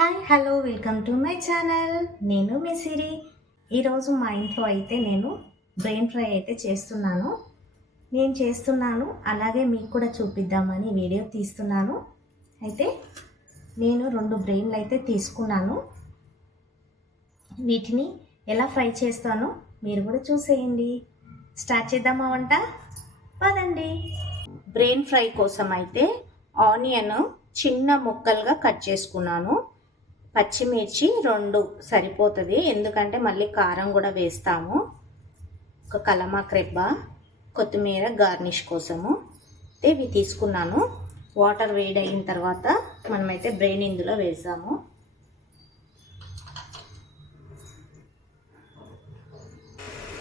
Hi hello welcome to my channel. నేను మీ సిరి. ఈరోజు మా ఇంట్లో అయితే నేను బ్రెయిన్ ఫ్రై అయితే చేస్తున్నాను. నేను చేస్తున్నాను అలాగే మీకు కూడా చూపిద్దామని వీడియో తీస్తున్నాను. అయితే నేను రెండు బ్రెయిన్లు అయితే తీసుకున్నాను. వీటిని ఎలా ఫ్రై చేస్తానో మీరు కూడా చూసేయండి. స్టార్ట్ చేద్దామా వంట? పదండి. బ్రెయిన్ ఫ్రై కోసం అయితే ఆనియన్ చిన్న ముక్కలుగా కట్ చేసుకున్నాను. పచ్చిమిర్చి రెండు సరిపోతుంది. ఎందుకంటే మళ్ళీ కారం కూడా వేస్తాము. ఒక కలమా క్రెబ్బ కొత్తిమీర గార్నిష్ కోసము. ఇవి తీసుకున్నాను. వాటర్ వేడి అయిన తర్వాత మనమైతే బ్రెయిన్ ఇందులో వేసాము.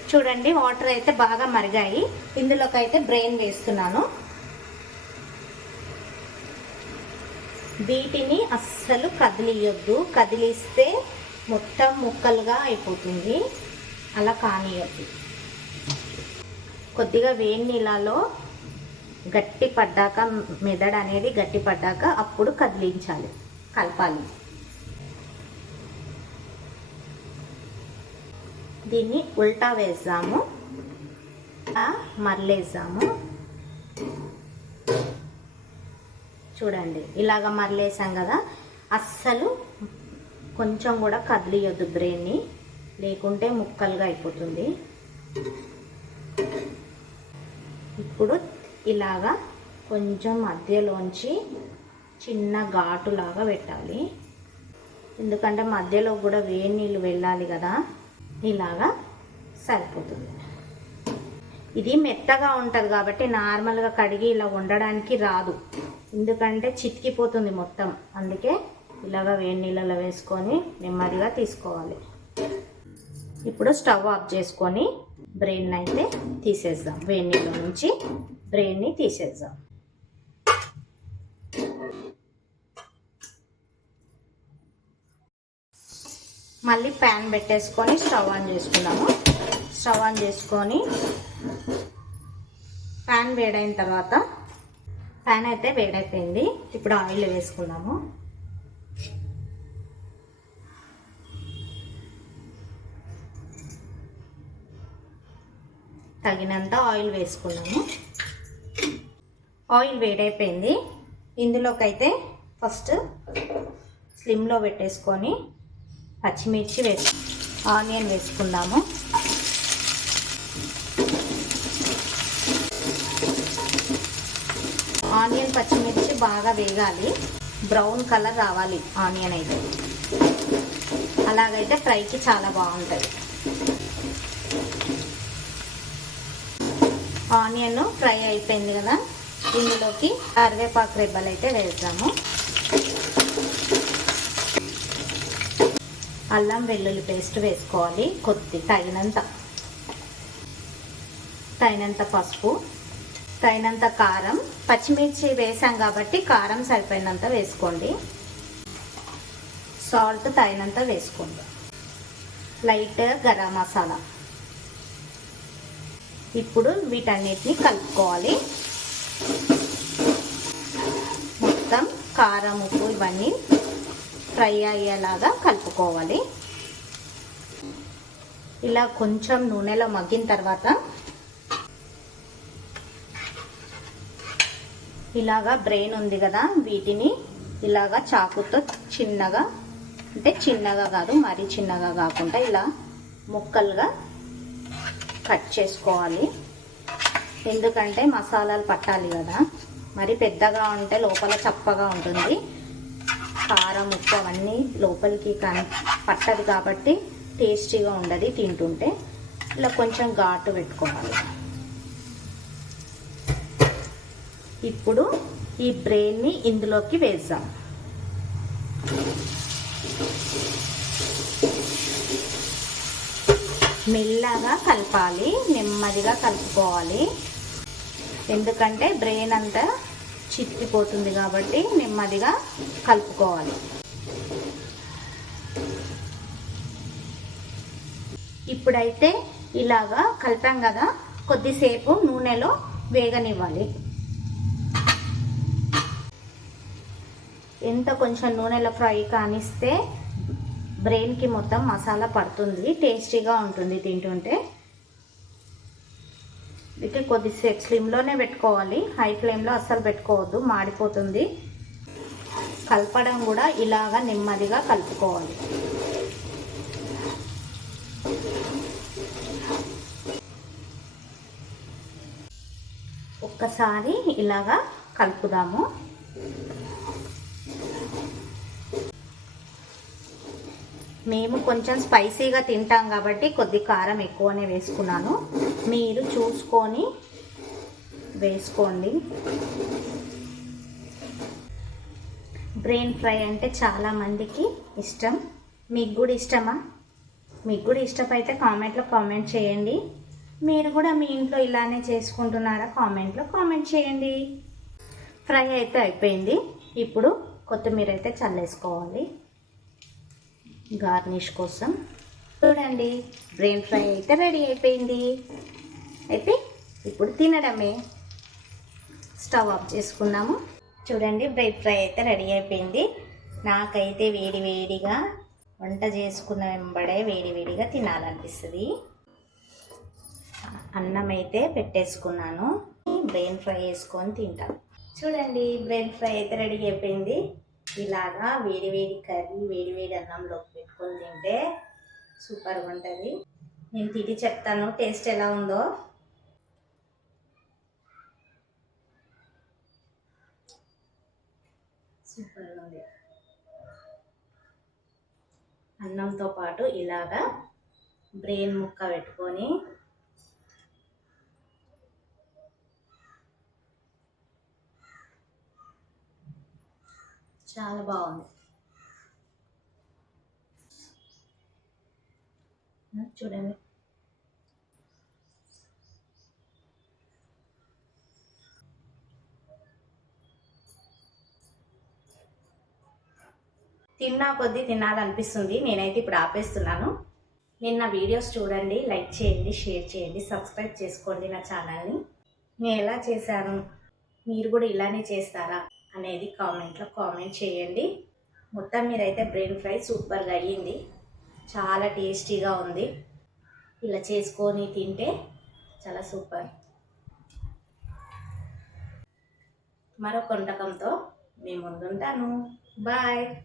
చూడండి వాటర్ అయితే బాగా మరిగాయి. ఇందులోకి అయితే బ్రెయిన్ వేస్తున్నాను. వీటిని అస్సలు కదిలియొద్దు. కదిలిస్తే మొత్తం ముక్కలుగా అయిపోతుంది. అలా కానియొద్దు. కొద్దిగా వేడి నీళ్ళలో గట్టి పడ్డాక మెదడు అనేది గట్టి పడ్డాక అప్పుడు కదిలించాలి. కలపాలి. దీన్ని ఉల్టా వేసాము మరలేసాము చూడండి ఇలాగ మరలేసాం కదా. అస్సలు కొంచెం కూడా కదిలియొద్దు బ్రెయిన్ని లేకుంటే ముక్కలుగా అయిపోతుంది. ఇప్పుడు ఇలాగా కొంచెం మధ్యలోంచి చిన్న ఘాటులాగా పెట్టాలి. ఎందుకంటే మధ్యలో కూడా వేడి నీళ్ళు వెళ్ళాలి కదా. ఇలాగా సరిపోతుంది. ఇది మెత్తగా ఉంటుంది కాబట్టి నార్మల్గా కడిగి ఇలా వండడానికి రాదు. ఎందుకంటే చితికిపోతుంది మొత్తం. అందుకే ఇలాగ వేడి నీళ్ళలో వేసుకొని నెమ్మదిగా తీసుకోవాలి. ఇప్పుడు స్టవ్ ఆఫ్ చేసుకొని బ్రెయిన్ అయితే తీసేద్దాం. వేడి నీళ్ళ నుంచి బ్రెయిన్ని తీసేద్దాం. మళ్ళీ ప్యాన్ పెట్టేసుకొని స్టవ్ ఆన్ చేసుకున్నాము స్టవ్ ఆన్ చేసుకొని ప్యాన్ వేడైన తర్వాత ప్యాన్ అయితే వేడైపోయింది. ఇప్పుడు ఆయిల్ వేసుకున్నాము తగినంత ఆయిల్ వేసుకున్నాము. ఆయిల్ వేడైపోయింది. ఇందులోకైతే ఫస్ట్ స్లిమ్లో పెట్టేసుకొని పచ్చిమిర్చి వేసు ఆనియన్ వేసుకుందాము. ఆనియన్ పచ్చిమిర్చి బాగా వేగాలి. బ్రౌన్ కలర్ రావాలి ఆనియన్ అయితే. అలాగైతే ఫ్రైకి చాలా బాగుంటుంది. ఆనియన్ ఫ్రై అయిపోయింది కదా. ఇందులోకి కరివేపాకు రెబ్బలు అయితే వేద్దాము. అల్లం వెల్లుల్లి పేస్ట్ వేసుకోవాలి కొద్ది తగినంత. తగినంత పసుపు. తగినంత కారం పచ్చిమిర్చి వేసాం కాబట్టి కారం సరిపోయినంత వేసుకోండి. సాల్ట్ తగినంత వేసుకోండి. లైట్ గరం మసాలా. ఇప్పుడు వీటన్నిటిని కలుపుకోవాలి. మొత్తం కారం ఉప్పు ఇవన్నీ ఫ్రై అయ్యేలాగా కలుపుకోవాలి. ఇలా కొంచెం నూనెలో మగ్గిన తర్వాత ఇలాగా బ్రెయిన్ ఉంది కదా వీటిని ఇలాగా చాకుతో చిన్నగా అంటే చిన్నగా కాదు మరీ చిన్నగా కాకుండా ఇలా ముక్కలుగా కట్ చేసుకోవాలి. ఎందుకంటే మసాలాలు పట్టాలి కదా మరి పెద్దగా ఉంటే లోపల చప్పగా ఉంటుంది. కారం ఉప్పు అవన్నీ లోపలికి పట్టదు కాబట్టి టేస్టీగా ఉండదు తింటుంటే. ఇలా కొంచెం ఘాటు పెట్టుకోవాలి. ఇప్పుడు ఈ బ్రెయిన్ని ఇందులోకి వేద్దాం. మెల్లగా కలపాలి నెమ్మదిగా కలుపుకోవాలి. ఎందుకంటే బ్రెయిన్ అంతా చిట్టిపోతుంది కాబట్టి నెమ్మదిగా కలుపుకోవాలి. ఇప్పుడైతే ఇలాగా కలిపాం కదా కొద్దిసేపు నూనెలో వేగనివ్వాలి. ఎంత కొంచెం నూనెలో ఫ్రై కానిస్తే బ్రెయిన్కి మొత్తం మసాలా పడుతుంది. టేస్టీగా ఉంటుంది తింటుంటే. ఇది కొద్దిసేపు స్లిమ్లోనే పెట్టుకోవాలి. హై ఫ్లేమ్లో అస్సలు పెట్టుకోవద్దు. మాడిపోతుంది. కలపడం కూడా ఇలాగా నెమ్మదిగా కలుపుకోవాలి. ఒక్కసారి ఇలాగా కలుపుదాము. మేము కొంచెం స్పైసీగా తింటాం కాబట్టి కొద్ది కారం ఎక్కువనే వేసుకున్నాను. మీరు చూసుకొని వేసుకోండి. బ్రెయిన్ ఫ్రై అంటే చాలా మందికి ఇష్టం. మీకు కూడా ఇష్టమా? మీకు కూడా ఇష్టమైతే కామెంట్లో కామెంట్ చేయండి. మీరు కూడా మీ ఇంట్లో ఇలానే చేసుకుంటున్నారా? కామెంట్లో కామెంట్ చేయండి. ఫ్రై అయితే అయిపోయింది. ఇప్పుడు కొత్తిమీర అయితే చల్లేసుకోవాలి. గార్నిష్ కోసం. చూడండి బ్రెయిన్ ఫ్రై అయితే రెడీ అయిపోయింది. అయితే ఇప్పుడు తినడమే. స్టవ్ ఆఫ్ చేసుకున్నాము. చూడండి బ్రెయిన్ ఫ్రై అయితే రెడీ అయిపోయింది. నాకైతే వేడి వేడిగా వంట చేసుకున్న వెంబడే వేడి వేడిగా తినాలనిపిస్తుంది. అన్నం అయితే పెట్టేసుకున్నాను. బ్రెయిన్ ఫ్రై వేసుకొని తింటాను చూడండి బ్రెయిన్ ఫ్రై అయితే రెడీ అయిపోయింది. ఇలాగా వేడి వేడి కర్రీ వేడి వేడి అన్నంలోకి పెట్టుకొని తింటే సూపర్గా ఉంటుంది. నేను తిని చెప్తాను టేస్ట్ ఎలా ఉందో. సూపర్గా ఉంది. అన్నంతో పాటు ఇలాగా బ్రెయిన్ ముక్క పెట్టుకొని చాలా బాగుంది. చూడండి. తిన్నా కొద్దీ తినాలనిపిస్తుంది. నేనైతే ఇప్పుడు ఆపేస్తున్నాను. నిన్న వీడియోస్ చూడండి లైక్ చేయండి షేర్ చేయండి సబ్స్క్రైబ్ చేసుకోండి నా ఛానల్ని. నేను ఎలా చేశాను? మీరు కూడా ఇలానే చేస్తారా? అనేది కామెంట్లో కామెంట్ చేయండి. మొత్తం మీరైతే బ్రెయిన్ ఫ్రై సూపర్గా అయ్యింది. చాలా టేస్టీగా ఉంది. ఇలా చేసుకొని తింటే చాలా సూపర్. మరొక వంటకంతో మేము ముందుంటాను. బాయ్.